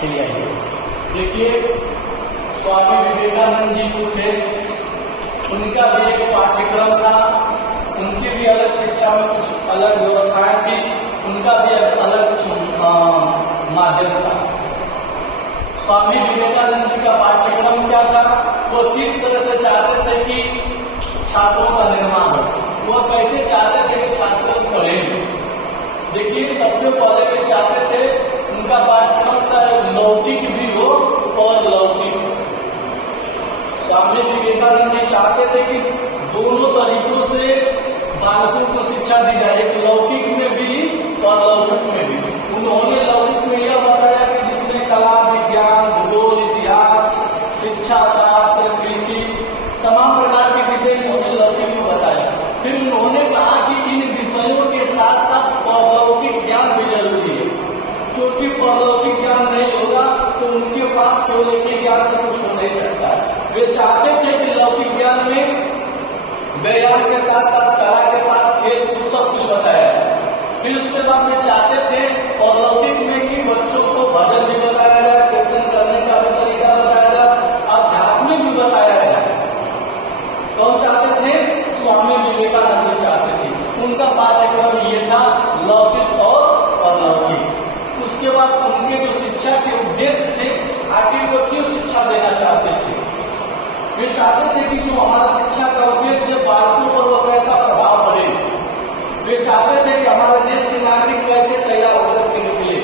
चलिए देखिए, स्वामी विवेकानंद जी जो थे उनका भी एक पाठ्यक्रम था, उनकी भी अलग शिक्षा में कुछ अलग व्यवस्थाएं थी, उनका भी अलग कुछ माध्यम था। स्वामी विवेकानंद जी का पाठ्यक्रम क्या था? वो किस तरह से चाहते थे कि छात्रों का निर्माण हो, वो कैसे चाहते थे कि छात्र पढ़ेंगे। देखिए, सबसे पहले वे चाहते थे उनका पाठ्यक्रम का लौकिक भी हो और लौकिक। स्वामी विवेकानंद जी चाहते थे कि दोनों तरीकों से बालकों को शिक्षा दी जाए, एक लौकिक में भी और लौकिक में भी। उन्होंने लौकिक में यह बताया कि जिसमें कला, विज्ञान, भूगोल, इतिहास, शिक्षा शास्त्र, कृषि, तमाम प्रकार के विषय उन्होंने लौकिक में बताया। फिर उन्होंने कहा कि इन विषयों के साथ साथ परलौकिक ज्ञान भी जरूरी है, क्योंकि परलौकिक ज्ञान नहीं होगा तो उनके पास केवल लौकिक ज्ञान से कुछ हो नहीं सकता। वे चाहते थे कि लौकिक ज्ञान में व्यायाम के साथ साथ कला के साथ खेल कूद सब कुछ बताया जाए। फिर उसके बाद वे चाहते थे और लौकिक में कि बच्चों को भजन भी बताया जाए, कीर्तन करने का भी तरीका बताया जाए, आध्यात्मिक भी बताया जाए। कौन चाहते थे? स्वामी विवेकानंद जी चाहते थे। उनका पाठ्यक्रम ये था, लौकिक और परलौकिक। उसके बाद उनके जो शिक्षा के उद्देश्य थे, आखिर वो क्यों शिक्षा देना चाहते थे? वे चाहते थे कि जो हमारा शिक्षा का उद्देश्य है, बालकों पर वो कैसा प्रभाव पड़े। वे चाहते थे कि हमारे देश के नागरिक कैसे तैयार होकर के निकले।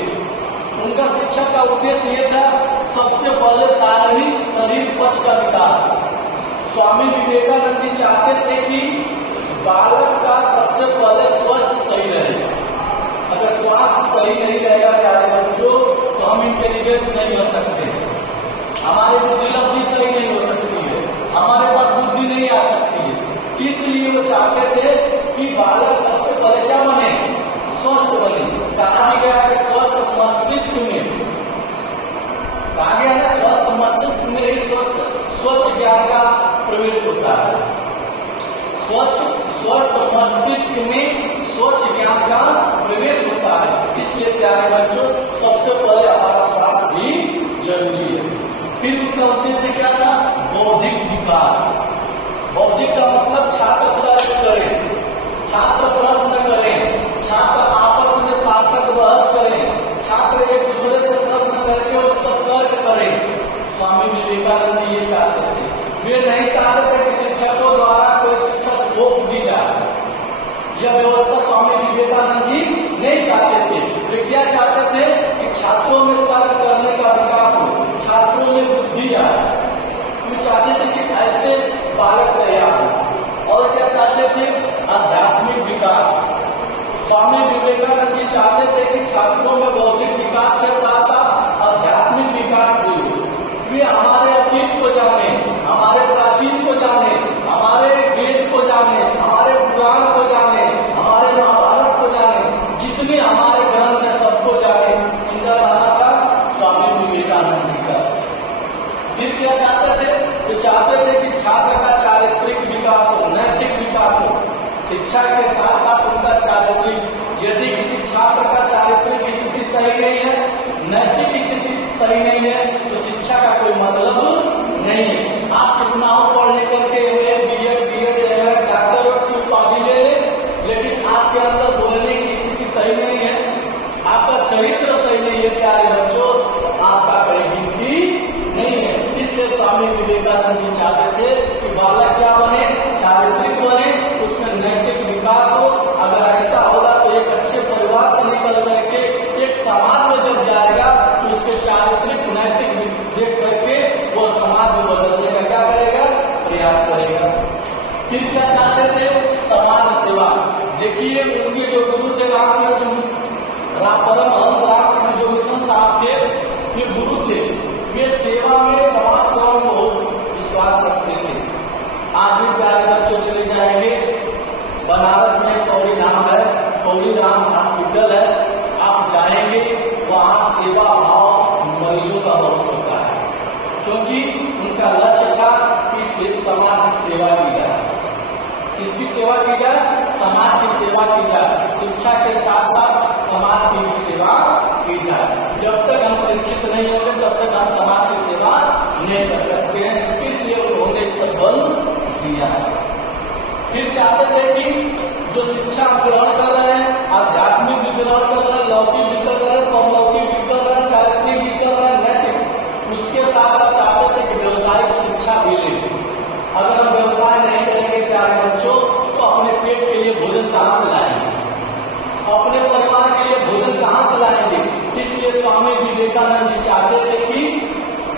उनका शिक्षा का उद्देश्य ये था, सबसे पहले शारीरिक शरीर पक्ष का विकास। स्वामी विवेकानंद जी चाहते थे कि बालक का सबसे पहले स्वास्थ्य सही रहे। अगर स्वास्थ्य सही नहीं रहेगा प्यारे बच्चों, तो हम इंटेलिजेंस नहीं बन सकते, हमारी बुद्धिलब्धि सही नहीं हो सकती है, हमारे पास बुद्धि नहीं आ सकती है। इसलिए वो चाहते थे कि बालक सबसे पहले क्या बने? स्वस्थ बने। कहा भी गया कि स्वस्थ मस्तिष्क में, कहा गया ना, स्वस्थ मस्तिष्क में ही स्वच्छ ज्ञान का प्रवेश होता है। स्वस्थ मस्तिष्क में स्वच्छ ज्ञान का प्रवेश होता है। इसलिए प्यारे बच्चों, सबसे पहले हमारा स्वास्थ्य भी जरूरी है। फिर उनका उद्देश्य क्या था? बौद्धिक विकास। बौद्धिक का मतलब छात्र तर्क करें, छात्र प्रश्न करें, छात्र आपस में सार्थक बहस करें, छात्र एक दूसरे से प्रश्न करके उस पर तर्क करें। स्वामी विवेकानंद जी ये चाहते थे। वे नहीं चाहते थे कि शिक्षकों द्वारा कोई शिक्षा थोप दी जाए। यह व्यवस्था स्वामी विवेकानंद जी नहीं चाहते थे। वे क्या चाहते थे कि छात्रों में तर्क करने का विकास हो, छात्रों में बुद्धि आए। वे चाहते थे कि ऐसे बालक तैयार हो। और क्या चाहते थे? आध्यात्मिक विकास। स्वामी विवेकानंद जी चाहते थे कि छात्रों में बौद्धिक विकास के साथ साथ आध्यात्मिक विकास भी हो। वे हमारे अतीत को जाने, हमारे प्राचीन को जाने, हमारे वेद को जाने, हमारे पुराण को जाने, हमारे महाभारत को जाने, जितने हमारे ग्रंथ है सबको जाने। इनका मानना था स्वामी विवेकानंद जी का। फिर क्या चाहते थे? तो चाहते थे कि छात्र का चारित्रिक विकास हो, नैतिक विकास हो। शिक्षा के साथ साथ उनका चारित्रिक, यदि किसी छात्र का चारित्रिक स्थिति सही नहीं है, नैतिक स्थिति सही नहीं है, तो शिक्षा का कोई मतलब नहीं है। आप कितना हो पढ़ लिख करके बीएड एमएड डॉक्टर की उपाधि ले लें, लेकिन आपके अंदर बोलने की स्थिति सही नहीं है, आपका चरित्र सही नहीं है प्यारे बच्चों, आपका कोई गिनती नहीं है। इसलिए स्वामी विवेकानंद जी चाहते थे कि बालक क्या बने? चारित्रिक बने, उसमें नैतिक विकास हो। अगर ऐसा होगा तो एक अच्छे परिवार से निकल करके एक समाज में जब जाएगा तो उसके चारित्रिक नैतिक देख करके वो समाज में बदलने का क्या करेगा? प्रयास करेगा। फिर क्या चाहते थे? समाज सेवा। देखिए, उनके जो गुरु थे परमहंस रामकृष्ण जो मिशन साहब थे, ये गुरु थे। वे सेवा में, समाज सेवा में बहुत विश्वास रखते थे। आज भी प्यारे बच्चों चले जाएंगे, बनारस में कौड़ी राम है, कौड़ी राम हॉस्पिटल है, आप जाएंगे वहाँ सेवा भाव मरीजों का बहुत होता है, क्योंकि उनका लक्ष्य था कि समाज की सेवा की जाए। किसकी सेवा की जाए? समाज की सेवा की जाए। शिक्षा के साथ साथ समाज की भी सेवा की जाए। जब तक हम शिक्षित नहीं होंगे तब तक हम समाज की सेवा नहीं कर सकते हैं, इसलिए उन्होंने इस पर बल दिया। फिर चाहते थे कि जो शिक्षा ग्रहण कर रहे हैं, आध्यात्मिक भी ग्रहण कर रहे हैं, लौकिक भी कर रहे हैं, कौमलौकिक भी कर रहे हैं, चारित्रिक भी कर रहे हैं, नैतिक, उसके साथ साथ चाहते थे कि व्यवसायिक शिक्षा भी ले। अगर हम व्यवसाय नहीं करेंगे प्यारे बच्चों तो अपने पेट के लिए भोजन कहाँ से लाएंगे, अपने परिवार के लिए भोजन कहाँ से लाएंगे। इसलिए स्वामी विवेकानंद जी चाहते थे कि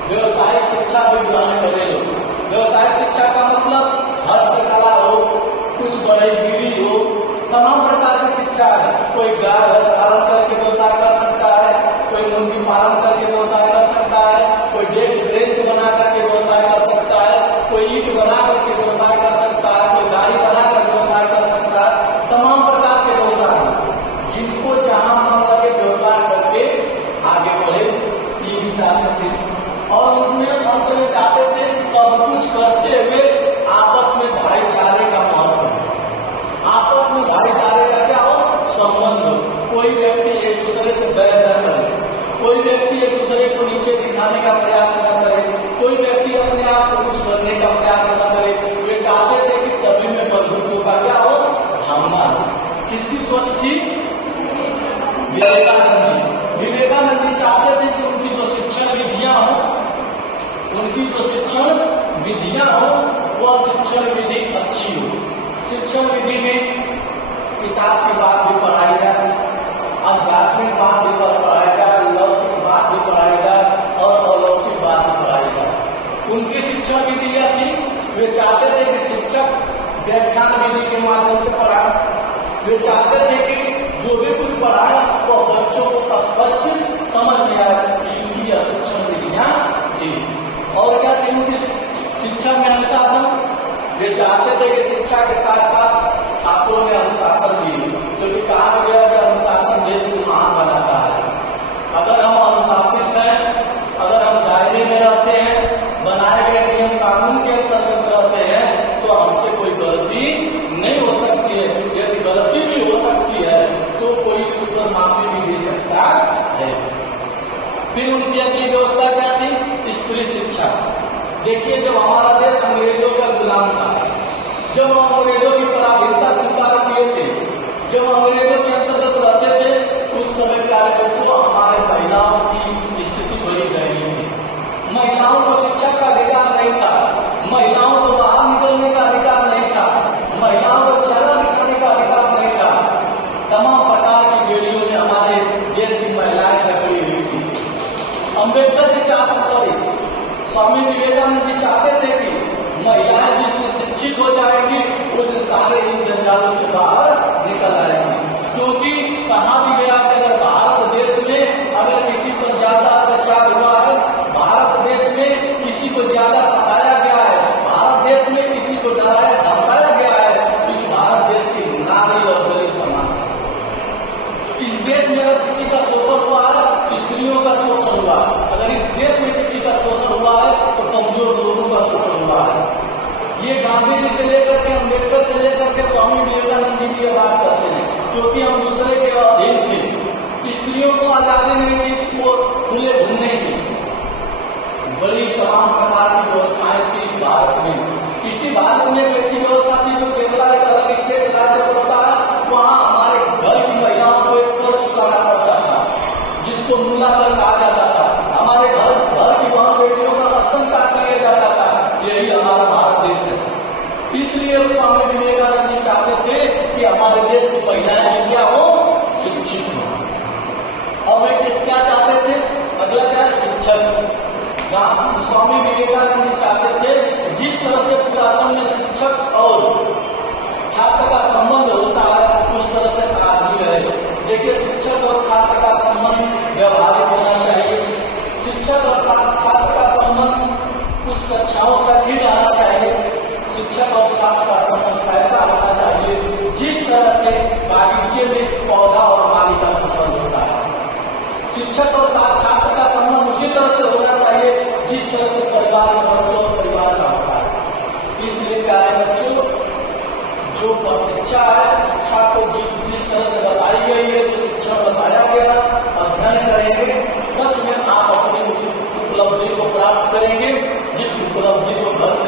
व्यवसायिक शिक्षा भी ग्रहण करें लोग। व्यवसायिक शिक्षा का मतलब हस्तकला हो, कुछ बढ़ईगिरी हो, तमाम प्रकार की शिक्षा है। कोई गाय भैंस पालन करके व्यवसाय कर सकता है, कोई मुर्गी पालन करके व्यवसाय कर सकता है, कोई डेस्क बेंच बना करके व्यवसाय कर सकता है, कोई ईंट बना करके व्यवसाय कर सकता है, कोई गाड़ी बना कर व्यवसाय कर सकता है। तमाम प्रकार के व्यवसाय, जिनको जहां मन लगे व्यवसाय करके आगे बढ़े, ये भी चाहते थे। और उनमें अंत में चाहते थे सब कुछ करते हुए आपस में भाईचारे का महत्व, आपस में भाईचारे का क्या हो, संबंध। कोई व्यक्ति एक दूसरे से बैर न करे, कोई व्यक्ति एक दूसरे को नीचे दिखाने का प्रयास न करे, कोई व्यक्ति अपने आप को कुछ करने का प्रयास न करे। वे चाहते थे कि सभी में बंधुत्व का क्या हो, भावना। किसकी सोच थी? विवेकानंद जी। विवेकानंद जी चाहते थे कि उनकी जो शिक्षण विधियां हो, उनकी जो शिक्षण विधियां हो, वह शिक्षण विधि अच्छी हो। शिक्षण विधि में किताब की बात भी पढ़ाई जाए, आध्यात्मिक बात भी पढ़ाई जाए, लौकिक बात भी पढ़ाई जाए और अलौकिक बात भी पढ़ाई जाए। उनकी शिक्षण विधि यह थी, वे चाहते थे कि शिक्षक व्याख्यान विधि के माध्यम से पढ़ाए। वे चाहते थे कि जो भी कुछ पढ़ाए वो बच्चों को स्पष्ट समझ में आए कि उनकी यह शिक्षण विधियां थी। और क्या थी उनकी शिक्षा में? अनुशासन। वे चाहते थे कि शिक्षा के साथ साथ छात्रों में अनुशासन भी, क्योंकि कहा गया कि अनुशासन देश को महान बनाता है। अगर हम अनुशासित हैं, अगर हम दायरे में रहते हैं, बनाए गए नियम कानून के अंतर्गत रहते हैं, तो हमसे कोई गलती नहीं हो सकती है। यदि गलती भी हो सकती है तो कोई उस पर माफी भी दे सकता है। फिर उनकी अगली व्यवस्था क्या थी? स्त्री शिक्षा। देखिए, जब हमारा देश अंग्रेजों का गुलाम था, जब हम अंग्रेजों की पराधीनता स्वीकार किए थे, जब अंग्रेजों के अंतर्गत रहते थे, उस समय प्यारे बच्चों हमारे महिलाओं की स्थिति बड़ी दयनीय थी। महिलाओं को शिक्षा का अधिकार नहीं था, महिलाओं को बाहर निकलने का अधिकार नहीं था, महिलाओं को चेहरा दिखाने का अधिकार नहीं था। तमाम प्रकार की बेड़ियों में हमारे देश की महिलाएं जकड़ी हुई थी। अम्बेडकर जी स्वामी विवेकानंद जी चाहते थे कि महिलाएं जिस दिन शिक्षित हो जाएंगी उस दिन सारे इन जंजालों से बाहर निकल आएंगी। क्योंकि कहा भी गया कि अगर भारत देश में अगर किसी पर ज्यादा अत्याचार हुआ है, भारत देश में किसी को ज्यादा सताया गया है, भारत देश में किसी को डराया धमकाया गया है, इस भारत देश की नारी और दलित समाज। इस देश में अगर किसी का शोषण हुआ है, स्त्रियों का शोषण हुआ, अगर इस देश में किसी का शोषण हुआ है तो कमजोर लोगों का शोषण हुआ है। ये गांधी जी से लेकर के अम्बेडकर से लेकर के स्वामी विवेकानंद जी की बात करते हैं, क्योंकि हम दूसरे के अधीन थे। स्त्रियों को आजादी नहीं थी, वो खुले घूमने की बड़ी तमाम प्रकार की व्यवस्थाएं थी इस भारत में। इसी भारत में एक ऐसी व्यवस्था थी जो केरला एक अलग स्टेट राज्य पड़ता है, वहाँ हमारे घर की महिलाओं को एक कर चुकाना पड़ता था जिसको मूला कर कहा जाता था। हमारे घर की वहां बेटियों का स्तन काट लिया जाता था। यही हमारा भारत देश है। इसलिए स्वामी विवेकानंद जी चाहते थे कि हमारे देश की महिलाएं क्या हो, शिक्षित हो। अब वे क्या चाहते थे? अगला क्या? शिक्षक। स्वामी विवेकानंद जी चाहते थे जिस तरह से पुरातन में शिक्षक और छात्र का संबंध होता है उस तरह से आज भी रहे। देखिए, शिक्षक और छात्र का संबंध व्यवहारिक होना चाहिए। शिक्षक और छात्र का संबंध कुछ कक्षाओं तक ही रहना चाहिए। शिक्षक और छात्र का संबंध ऐसा होना चाहिए जिस तरह से बागीचे में पौधा और माली का संबंध होता है। शिक्षक और छात्र का संबंध उसी तरह से होना चाहिए जिस तरह से परिवार में बच्चों और परिवार का होता है। इसलिए प्यारे बच्चों, जो शिक्षा है, शिक्षा को जिस तरह से बताई गई है, जो शिक्षा बताया करेंगे जिस उपलब्धि को घर